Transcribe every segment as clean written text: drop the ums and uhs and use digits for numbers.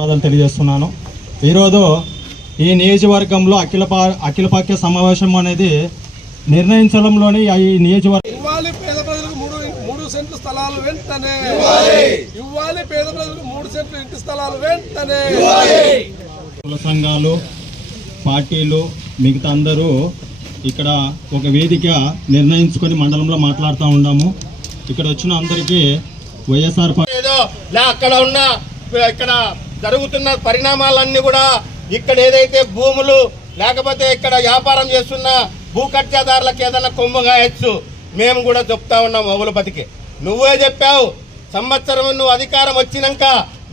ధన్యవాదాలు తెలియజేస్తున్నాను. ఈరోజు ఈ నియోజకవర్గంలో అఖిలపక్ష సమావేశం అనేది నిర్ణయించడంలోని ఈ నియోజకవర్గం పేద ప్రజలకు 3 సెంట్లు స్థలాలు వెంటనే ఇవ్వాలి. పేద ప్రజలకు 3 సెంట్లు ఇంటి స్థలాలు వెంటనే. కుల సంఘాలు, పార్టీలు, మిగతా అందరూ ఇక్కడ ఒక వేదిక నిర్ణయించుకొని మండలంలో మాట్లాడుతూ ఉన్నాము. ఇక్కడ వచ్చిన అందరికీ వైఎస్ఆర్ అక్కడ ఉన్న ఇక్కడ జరుగుతున్న పరిణామాలన్నీ కూడా ఇక్కడ ఏదైతే భూములు లేకపోతే ఇక్కడ వ్యాపారం చేస్తున్న భూ కబ్జాదారులకు ఏదైనా కొమ్ముగాయచ్చు మేము కూడా చెప్తా ఉన్నాం. ఓవులపతికి నువ్వే చెప్పావు, సంవత్సరం నువ్వు అధికారం వచ్చినాక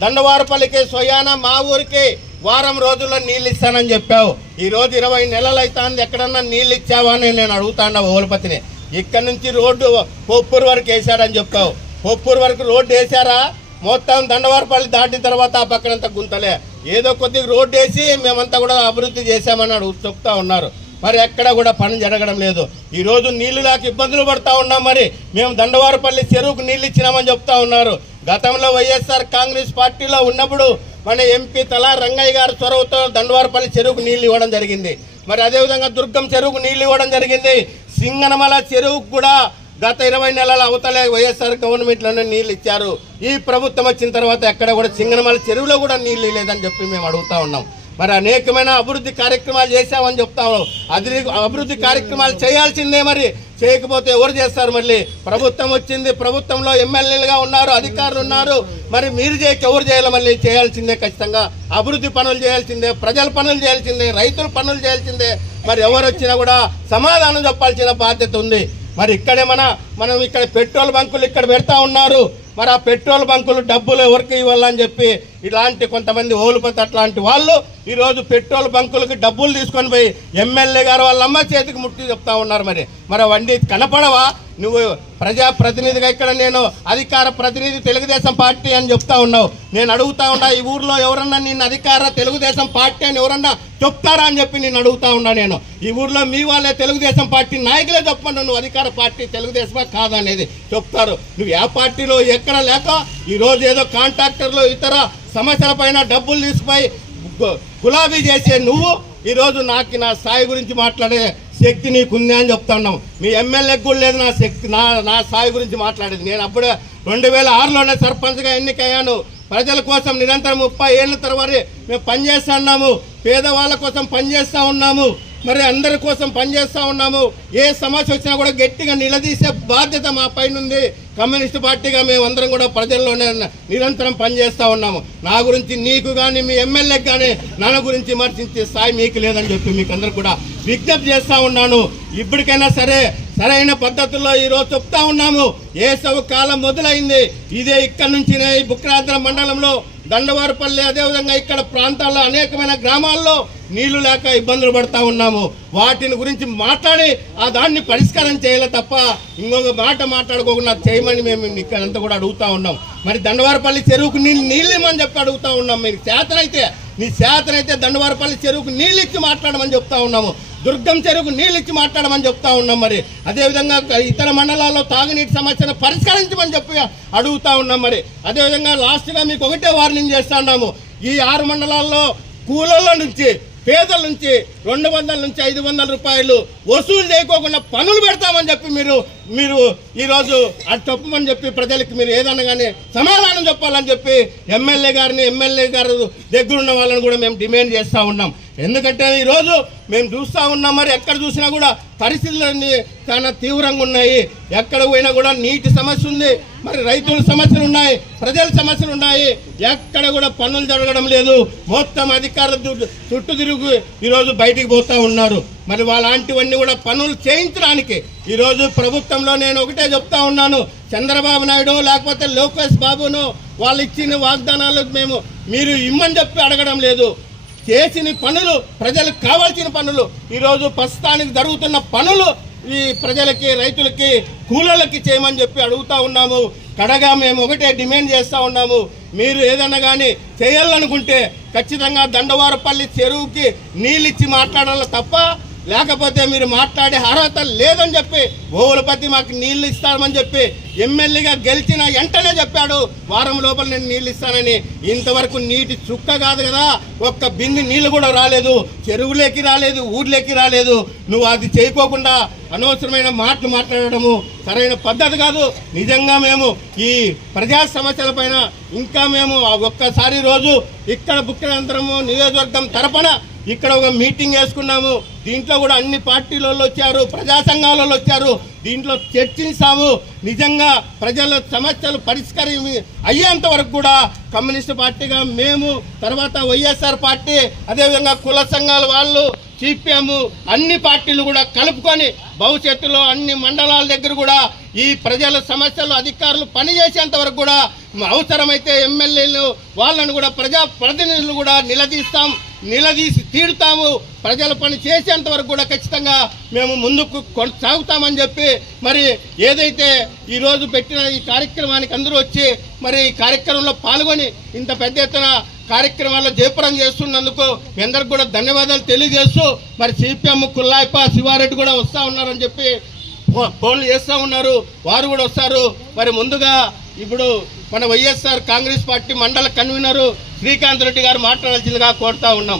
దండవారపల్లికి స్వయాన మా ఊరికి వారం రోజుల్లో నీళ్ళు ఇస్తానని చెప్పావు. ఈ రోజు 20 నెలలు అవుతుంది, ఎక్కడన్నా నీళ్ళు ఇచ్చావా అని నేను అడుగుతాను ఓవులపతిని. ఇక్కడ నుంచి రోడ్డు పొప్పూరు వరకు వేశాడని చెప్పావు. పొప్పూరు వరకు రోడ్డు వేశారా? మొత్తం దండవారపల్లి దాటిన తర్వాత ఆ పక్కనంతా గుంతలే. ఏదో కొద్దిగా రోడ్డు వేసి మేమంతా కూడా అభివృద్ధి చేశామని చెప్తా ఉన్నారు. మరి ఎక్కడ కూడా పని జరగడం లేదు. ఈరోజు నీళ్లు లేక ఇబ్బందులు పడతా ఉన్నాం. మరి మేము దండవారపల్లి చెరువుకు నీళ్ళు ఇచ్చినామని చెప్తా ఉన్నారు. గతంలో వైఎస్ఆర్ కాంగ్రెస్ పార్టీలో ఉన్నప్పుడు మన ఎంపీ తలా రంగయ్య గారి చొరవతో దండవారపల్లి చెరువుకు నీళ్లు ఇవ్వడం జరిగింది. మరి అదేవిధంగా దుర్గం చెరువుకు నీళ్లు ఇవ్వడం జరిగింది. సింగనమల చెరువుకు కూడా గత 20 నెలల అవతలే వైఎస్ఆర్ గవర్నమెంట్లోనే నీళ్లు ఇచ్చారు. ఈ ప్రభుత్వం వచ్చిన తర్వాత ఎక్కడ కూడా సింగనమల చెరువులో కూడా నీళ్లు లేదని చెప్పి మేము అడుగుతా ఉన్నాం. మరి అనేకమైన అభివృద్ధి కార్యక్రమాలు చేశామని చెప్తాము. అభివృద్ధి కార్యక్రమాలు చేయాల్సిందే. మరి చేయకపోతే ఎవరు చేస్తారు? మళ్ళీ ప్రభుత్వం వచ్చింది, ప్రభుత్వంలో ఎమ్మెల్యేలుగా ఉన్నారు, అధికారులు ఉన్నారు. మరి మీరు ఎవరు చేయాలి? మళ్ళీ చేయాల్సిందే. ఖచ్చితంగా అభివృద్ధి పనులు చేయాల్సిందే, ప్రజల పనులు చేయాల్సిందే, రైతుల పనులు చేయాల్సిందే. మరి ఎవరు వచ్చినా కూడా సమాధానం చెప్పాల్సిన బాధ్యత ఉంది. మరి ఇక్కడే మనం ఇక్కడ పెట్రోల్ బంకులు ఇక్కడ పెడతా ఉన్నారు. మరి ఆ పెట్రోల్ బంకులు డబ్బులు ఎవరికి ఇవ్వాలని చెప్పి ఇలాంటి కొంతమంది ఓలుపతి అట్లాంటి వాళ్ళు ఈరోజు పెట్రోల్ బంకులకి డబ్బులు తీసుకొని పోయి ఎమ్మెల్యే గారు వాళ్ళ అమ్మ చేతికి ముట్టి చెప్తా ఉన్నారు. మరి అవన్నీ కనపడవా? నువ్వు ప్రజాప్రతినిధిగా ఇక్కడ నేను అధికార ప్రతినిధి తెలుగుదేశం పార్టీ అని చెప్తా ఉన్నావు. నేను అడుగుతా ఉన్నా, ఈ ఊర్లో ఎవరన్నా నిన్ను అధికార తెలుగుదేశం పార్టీ అని ఎవరన్నా చెప్తారా అని చెప్పి నేను అడుగుతా ఉన్నా. నేను ఈ ఊర్లో మీ వాళ్ళే తెలుగుదేశం పార్టీ నాయకులే చెప్పండి, నువ్వు అధికార పార్టీ తెలుగుదేశమా కాదా అనేది చెప్తారు. నువ్వు ఏ పార్టీలో ఎక్కడ లేక ఈరోజు ఏదో కాంట్రాక్టర్లు ఇతర సమస్యల పైన డబ్బులు తీసుకుపోయి గులాబీ చేసే నువ్వు ఈరోజు నాకు నా స్థాయి గురించి మాట్లాడే శక్తి నీకుంది అని చెప్తా ఉన్నావు. మీ ఎమ్మెల్యేకి కూడా లేదు నా శక్తి, నా స్థాయి గురించి మాట్లాడేది. నేను అప్పుడే 2006లోనే సర్పంచ్గా ఎన్నికయ్యాను. ప్రజల కోసం నిరంతరం 30 ఏళ్ళ తర్వాత మేము పనిచేస్తా ఉన్నాము. పేదవాళ్ళ కోసం పనిచేస్తూ ఉన్నాము. మరి అందరి కోసం పనిచేస్తూ ఉన్నాము. ఏ సమస్య వచ్చినా కూడా గట్టిగా నిలదీసే బాధ్యత మా పైన ఉంది. కమ్యూనిస్టు పార్టీగా మేమందరం కూడా ప్రజల్లోనే నిరంతరం పనిచేస్తూ ఉన్నాము. నా గురించి నీకు కానీ మీ ఎమ్మెల్యేకి కానీ నా గురించి విమర్శించే స్థాయి మీకు లేదని చెప్పి మీకు అందరికి కూడా విజ్ఞప్తి చేస్తూ ఉన్నాను. ఇప్పటికైనా సరైన పద్ధతుల్లో ఈరోజు చెప్తా ఉన్నాము. వేసవి కాలం మొదలైంది. ఇదే ఇక్కడ నుంచి ఈ బుక్రాంధ్ర మండలంలో దండవారపల్లి అదేవిధంగా ఇక్కడ ప్రాంతాల్లో అనేకమైన గ్రామాల్లో నీళ్లు లేక ఇబ్బందులు పడతా ఉన్నాము. వాటిని గురించి మాట్లాడి దాన్ని పరిష్కారం చేయాలి తప్ప ఇంకొక మాట మాట్లాడుకోకుండా చేయమని మేము ఇక్కడంతా కూడా అడుగుతా ఉన్నాం. మరి దండవారపల్లి చెరువుకు నీళ్ళు ఇమ్మని చెప్పి అడుగుతా ఉన్నాం. మీరు నీ చేతనైతే దండవారపల్లి చెరువుకు నీళ్ళు ఇచ్చి మాట్లాడమని చెప్తా ఉన్నాము. దుర్గం చెరువుకు నీళ్ళు ఇచ్చి మాట్లాడమని చెప్తా ఉన్నాం. మరి అదేవిధంగా ఇతర మండలాల్లో తాగునీటి సమస్యను పరిష్కరించమని చెప్పి అడుగుతా ఉన్నాం. మరి అదేవిధంగా లాస్ట్గా మీకు ఒకటే వార్నింగ్ చేస్తా ఉన్నాము. ఈ 6 మండలాల్లో కూలీల నుంచి పేదల నుంచి 200 నుంచి 500 రూపాయలు వసూలు చేయకోకుండా పనులు పెడతామని చెప్పి మీరు ఈరోజు అది చెప్పమని చెప్పి ప్రజలకి మీరు ఏదన్నా కానీ సమాధానం చెప్పాలని చెప్పి ఎమ్మెల్యే గారు దగ్గరున్న వాళ్ళని కూడా మేము డిమాండ్ చేస్తూ ఉన్నాం. ఎందుకంటే ఈరోజు మేము చూస్తూ ఉన్నాం. మరి ఎక్కడ చూసినా కూడా పరిస్థితులన్నీ చాలా తీవ్రంగా ఉన్నాయి. ఎక్కడ పోయినా కూడా నీటి సమస్య ఉంది, మరి రైతుల సమస్యలు ఉన్నాయి, ప్రజల సమస్యలు ఉన్నాయి. ఎక్కడ కూడా పనులు జరగడం లేదు. మొత్తం అధికారులు చుట్టూ తిరుగు ఈరోజు బయటికి పోతూ ఉన్నారు. మరి వాళ్ళంటివన్నీ కూడా పనులు చేయించడానికి ఈరోజు ప్రభుత్వంలో నేను ఒకటే చెప్తా ఉన్నాను. చంద్రబాబు నాయుడు లేకపోతే లోకేష్ బాబును వాళ్ళు ఇచ్చిన వాగ్దానాలు మీరు ఇమ్మని చెప్పి అడగడం లేదు. చేసిన పనులు, ప్రజలకు కావాల్సిన పనులు, ఈరోజు ప్రస్తుతానికి జరుగుతున్న పనులు ఈ ప్రజలకి, రైతులకి, కూలీలకి చేయమని చెప్పి అడుగుతూ ఉన్నాము. కడగా మేము ఒకటే డిమాండ్ చేస్తూ ఉన్నాము. మీరు ఏదన్నా కానీ చేయాలనుకుంటే ఖచ్చితంగా దండవారపల్లి చెరువుకి నీళ్ళు ఇచ్చి మాట్లాడాలి తప్ప లేకపోతే మీరు మాట్లాడే అర్హత లేదని చెప్పి ఓవులపతి మాకు నీళ్లు ఇస్తామని చెప్పి ఎమ్మెల్యేగా గెలిచిన వెంటనే చెప్పాడు వారం లోపల నేను నీళ్లు ఇస్తానని. ఇంతవరకు నీటి చుక్క కాదు కదా, ఒక్క బింది నీళ్లు కూడా రాలేదు, చెరువులోకి రాలేదు, ఊర్లోకి రాలేదు. నువ్వు అది చేయకోకుండా అనవసరమైన మాటలు మాట్లాడటము సరైన పద్ధతి కాదు. నిజంగా మేము ఈ ప్రజా సమస్యల పైన ఇంకా మేము ఒక్కసారి రోజు ఇక్కడ బుక్కనంతరము నియోజకవర్గం తరపున ఇక్కడ ఒక మీటింగ్ వేసుకున్నాము. దీంట్లో కూడా అన్ని పార్టీల వచ్చారు, ప్రజా సంఘాల వచ్చారు. దీంట్లో చర్చించాము. నిజంగా ప్రజల సమస్యలు పరిష్కారం అయ్యేంత వరకు కూడా కమ్యూనిస్ట్ పార్టీగా మేము, తర్వాత వైఎస్ఆర్ పార్టీ, అదేవిధంగా కుల సంఘాల వాళ్ళు, సిపిఎం అన్ని పార్టీలు కూడా కలుపుకొని భవిష్యత్తులో అన్ని మండలాల దగ్గర కూడా ఈ ప్రజల సమస్యలు అధికారులు పనిచేసేంత వరకు కూడా అవసరమైతే ఎమ్మెల్యేలు వాళ్ళను కూడా ప్రజా ప్రతినిధులు కూడా నిలదీసి తీరుతాము. ప్రజల పని చేసేంత వరకు కూడా ఖచ్చితంగా మేము ముందుకు కొనసాగుతామని చెప్పి మరి ఏదైతే ఈరోజు పెట్టిన ఈ కార్యక్రమానికి అందరూ వచ్చి మరి ఈ కార్యక్రమంలో పాల్గొని ఇంత పెద్ద ఎత్తున కార్యక్రమాల్లో జయప్రదం చేస్తున్నందుకు మీ అందరికి కూడా ధన్యవాదాలు తెలియజేస్తూ మరి సిపిఎం కుల్లాయప శివారెడ్డి కూడా వస్తూ ఉన్నారని చెప్పి ఫోన్లు చేస్తూ ఉన్నారు, వారు కూడా వస్తారు. మరి ముందుగా ఇప్పుడు మన వైఎస్ఆర్ కాంగ్రెస్ పార్టీ మండల కన్వీనరు శ్రీకాంత్ రెడ్డి గారు మాట్లాడాల్సిందిగా కోరుతా ఉన్నాం.